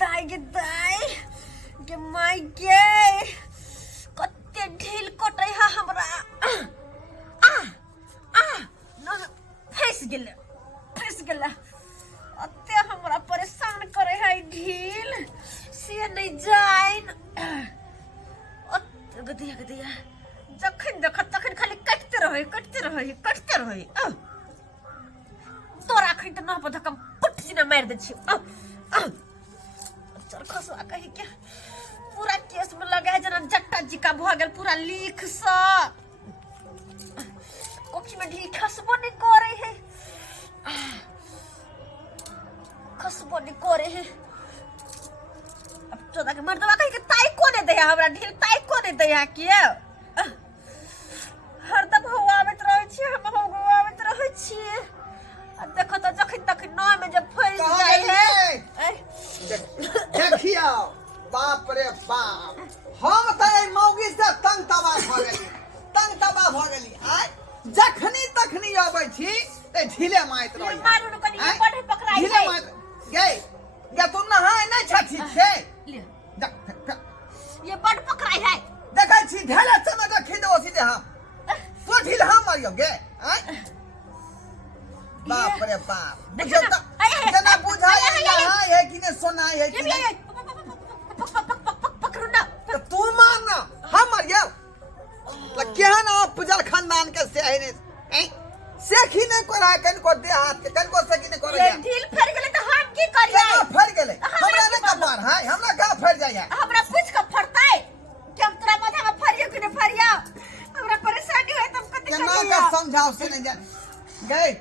दाई गे my गे कते ढील कटै हा हमरा न फंस गेले अते हमरा परेशान करे है ढील से नहीं जाइन गदिया जखन देख तखन खाली कटते रहे तोरा अखन त न पता कम पुट सिना मार दे छी चरखसवा कहि के पूरा केस में लगा जना जट्टा जी का भ गेल पूरा लीख स कोखी में ढी खसबो नहीं करे है अब तो तक मर्दवा कहि के ताई कोने दे हमरा ढील ताई कोने दे के हरदम होआवत रहै छी हम होआवत रहै छी आ देखो तो जखन तक नौ में जब फंस जाए है देखियो बाप रे बाप हम त ए मौगी से तंग तबा भ गेली आय जखनी तखनी आबै छी ते ढीले माइत रही मारू न कनी पढ़े पकड़ाई ढीले माइत गे तू नहाय नहीं छ ठीक से ये बड़ पकड़ाई है देखै छी ढेला चमक खिदो सीधे हम तो ढील हम मारियो गे आय बाप रे बाप जना बुझाई है कि ने सुनाई है कि पकड़ू ना तू मान ना हम मारियो केहन आप पुजल खानदान के से है ने सेखी ने कोरा कन को दे हाथ के कन को सेखी ने कोरा ये ढील फर गेले त हम की करियै फर गेले हमरा ने कपार है हमरा का फर जाय है हमरा पूछ के फरताई कि हम तोरा माथा में फरियो कि ने फरिया हमरा परेशानी है तुम कते केना का समझाओ से नहीं जा गए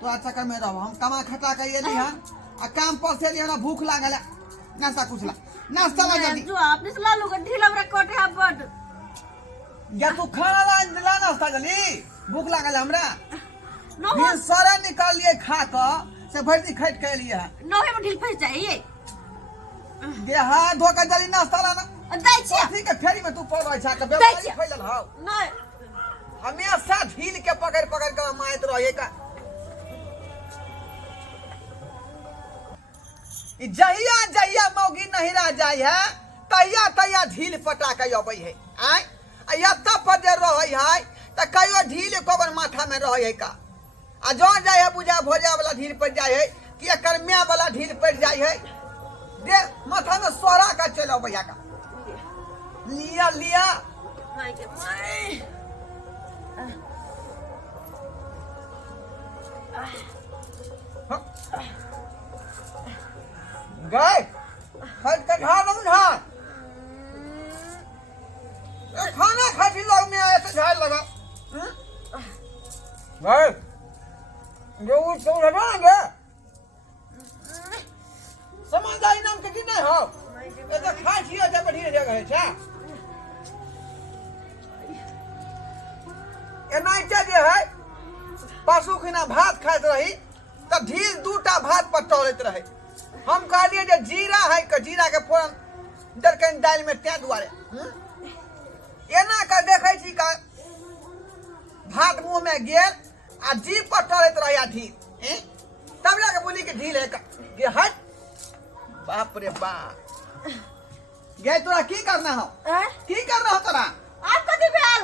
तो अच्छा कर में रहो हम कमा खटा के एली हां आ काम पर से हमरा भूख लागल नाश्ता कुछ ला नाश्ता ला जल्दी जो आपने से लालू के ढील हमरा कोटे है बड या तू खाना ला नाश्ता जल्दी भूख लागल हमरा नो फिर सारा निकाल लिए खा के से भरती खट के लिए नोहे में ढील फंस जाइए गे हाथ धो के जल्दी नाश्ता लाना दै छी ठीक है फेरी में तू पड़ छा के बेमारी फैलल हो नहीं हमेशा ढील के पकड़ के माइत रहे का जहिया मौगी नहीं रह जाय है तहिया ढील पटा के अबै है आय या तब पर जे रहै है त कहियो ढील कोबर माथा में रहै है का आ जो जाय है बुझा भोजा वाला ढील पड़ जाय है कि एकर म्या वाला ढील पड़ जाय है दे माथा में सोरा का चल अबै का लिया माय के माय गए खट के खा लूं ना खाना खाती लोग में आया तो झाड़ लगा गए जो तो लगाएंगे समझदारी नाम के कितने हो ये तो खा छिए जब बढ़िया जगह है छा ए नाइटा जे है पशु खिना भात खात रही त ढील दूटा भात पर टोलत रहे हम कहलिए जे जीरा है के जीरा के फोरन दरकन दाल में ते दुआरे एना का देखै छी का भात मुंह में गेल आ जीभ पर टोलत रहे ढील तब लगे बोली के ढील है के हट बाप रे बाप गे तोरा की करना हो की करना हो तोरा आप कथि भेल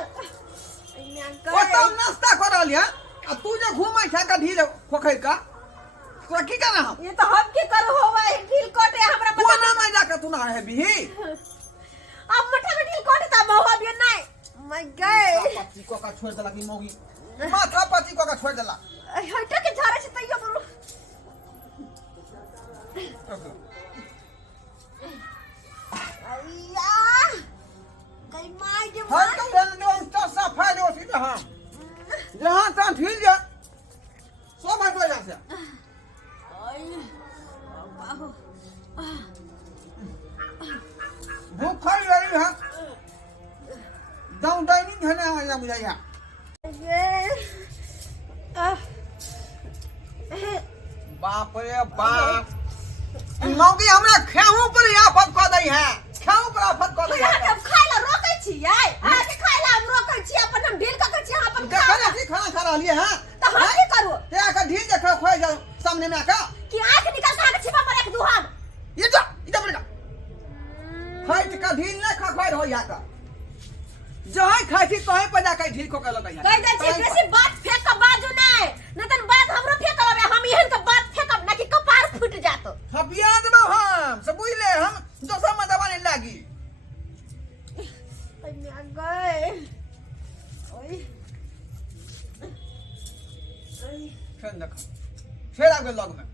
ओ तो नाश्ता कर रहलिया आ तू जे घूमै छ का ढील खोखै का तोरा की करना हो ये तो हम की करू होवा है ढील कोटे हमरा कोना में जाके तू ना है बिही अब मठा में ढील कोटे त महुआ भी नहीं माय गॉड पति को का छोड़ देला की मौगी माथा पति को का छोड़ देला हटा के झारे से तैयो बोलो अय्या गई माय के हर तो बंदो तो सफाई हो सीधे हम जहां तहां ढील जा सब हट जा से भूख खाई रही है दाऊ डाइनिंग है ना या बुझाइया बाप रे बाप मौगी हमरा खेहू पर आफत क दई है खेहू पर आफत क दई है हम खाइला रोकै छियै आके खाइला हम रोकै छी अपन हम ढील क छी अपन देखा ना की खाना खा रहलिए हैं त हम की करू ते आके ढील देख खोइ जा सामने में आका कि आंख निकाल के छिपा पर एक दुहान ये जा का ढील न खखोर हो या का जहां खाई थी तहीं पर जाके ढील को कल गई कह दे छी बेसी बात फेंक के बाजू नहीं न तन बात हमरो फेंक लबे हम इहन के बात फेंकब ना कि कपार फूट जात हम याद में हम सब बुझले हम दोसर में दबाने लागी मैं गए ओए फिर देख फिर आगे लग में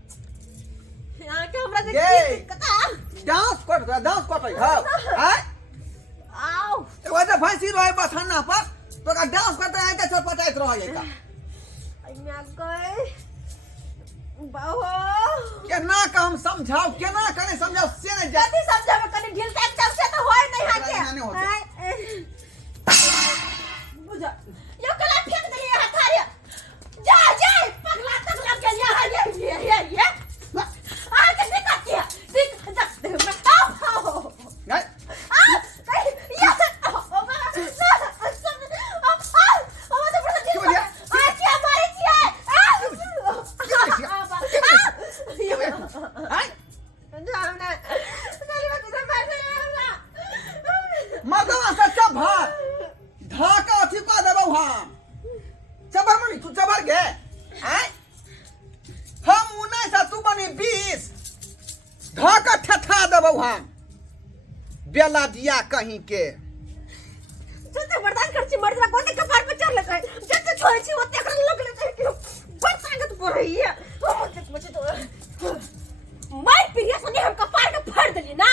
यहां के हमरा ये। देख कता डांस कर हां हैं आओ एगो तो फांसी रहे बथाना पर तो का डांस करते हैं तो पटाइत रहे का मैं गए बाहो केना का हम समझाओ केना कने समझाओ से नहीं जा जल्दी समझावे कने ढील का एकदम से तो होय नहीं नहीं होते। हाके बुझा यो कला फेंक दे ये हथारिया जा जा पगला तगला के ये आ के दिक्कत क्या दिक जा मैं आओ नहीं मदवा सच्चा भात ढाका अथी का देबौ हम चबर मनी तू चबर गे हैं हम 19 तू बनी 20 ढाका ठठा देबौ हम बेला दिया कहीं के जते बर्दाश्त कर छी मर्दरा कोने कपार पे चढ़ लगे जते छोड़ छी ओते कर लग ले कि बड़ ताकत पर रही है मुझे तो मार पिरिया सने हम कपार के फाड़ देली ना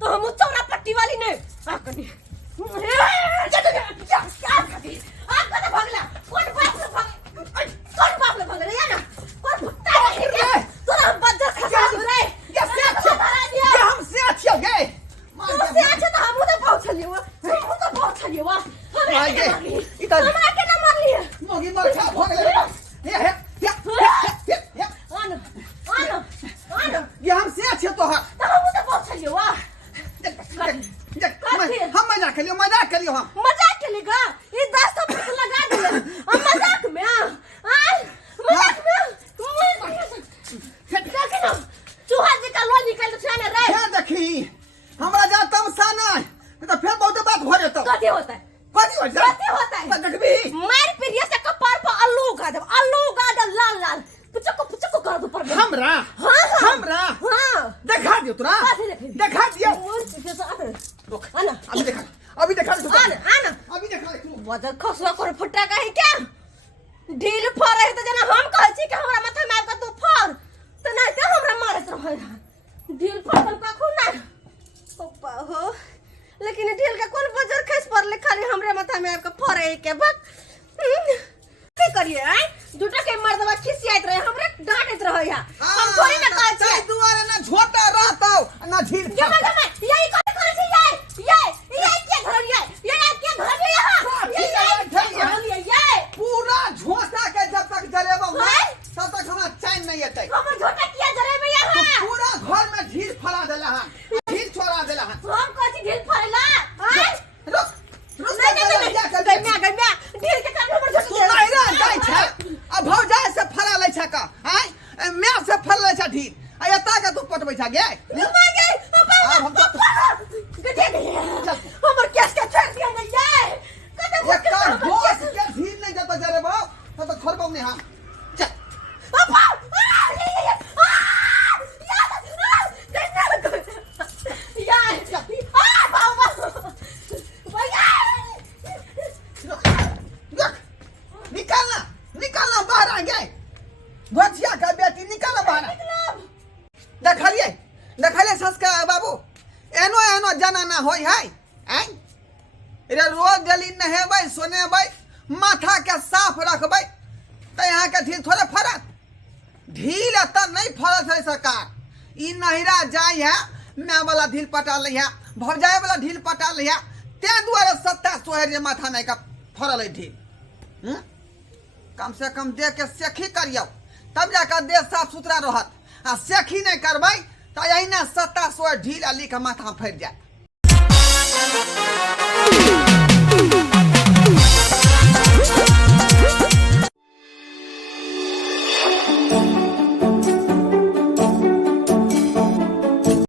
तो हम चौरा पट्टी वाली नहीं आ कनी क्या करती आप कने भागला कौन बाप ले भाग रे ना कौन भुट्टा है तोरा बदर खसा रे ये हम से अच्छे गे से अच्छा तो हम उधर पहुंच लिए वाह इधर हमरा के ना मार लिए मोगी मर खा भाग ले ये आना ये हम से अच्छे तो है तो हम उधर पहुंच लिए वाह हम मजाक के लिए हम मजाक के लिए गा ये 10 तो लगा दिए हम मजाक में मजाक में चूहा जी का लो निकल छाने रे क्या देखी हमरा जा तमसा नहीं तो फिर बहुत बात हो जाता कथी होता है कथी होता है देखबी मार पिरिया से कपार पर आलू गा दे लाल पुचको कर दो पर हमरा हमरा हां देखा दियो तोरा देखा दियो रुक आना अभी देखा तू आना अभी देखा तू वजह खसवा कर फुट्टा का है क्या ढील फरे है तो जना हम कहै छी कि हमरा माथा में आब तू फर तो नहीं तो हमरा मारत रहे ढील फरल का खून ना ओपा हो लेकिन ढील का कौन वजह खस परले खाली हमरे माथा में आब फरे के बक की करिए हैं दुटा के मर्दवा खिसियात रहे हमरे डांटत रहे या हम थोड़ी ना कहै छी ताई दुआरे ना झोटा रहतौ ना ढील जमा यही कथि करे छी ये के घर ये के घर ये पूरा झोटा के जब तक जलेबो तब तक हमरा चैन नहीं आते हमर झोटा किया जरेबे यहाँ पूरा घर में ढील फरा देला हन ढील छोड़ा देला हन हम कहै छी ढील फरेला हैं रुक गम्या ढील के कारण हमर तू नहीं रह जाय छै अब भौजाय से फरा लै छै का हैं मैं से फर लै छै ढील आ एता के तू पटबै छै गे हमर केस के छोड़ दिया नहीं ये कते एकर दोस्त के ढील नहीं जत जरेबो तो छोड़बौ नहीं हम चल अपा निकालना बाहर आ गए भजिया का बेटी निकालना बाहर देखलिए संस्कार बाबू एनो जाना ना होई है हैं रे रोज गली नहेबै सोनेबै माथा के साफ रखबै त यहाँ के ढील थोड़े फरत ढील त नहीं फरत है सरकार ई नहिरा जाय है मैं वाला ढील पटा लै है भौजाय वाला ढील पटा लै है ते दुआरे सत्ता सोहर जे माथा नहीं का फरल है ढील कम से कम देह के सेखी करियो तब जाकर देह साफ सुथरा रहत आ सेखी नहीं करबै त यही ना सत्ता सोहर ढील अली के माथा फैर जाए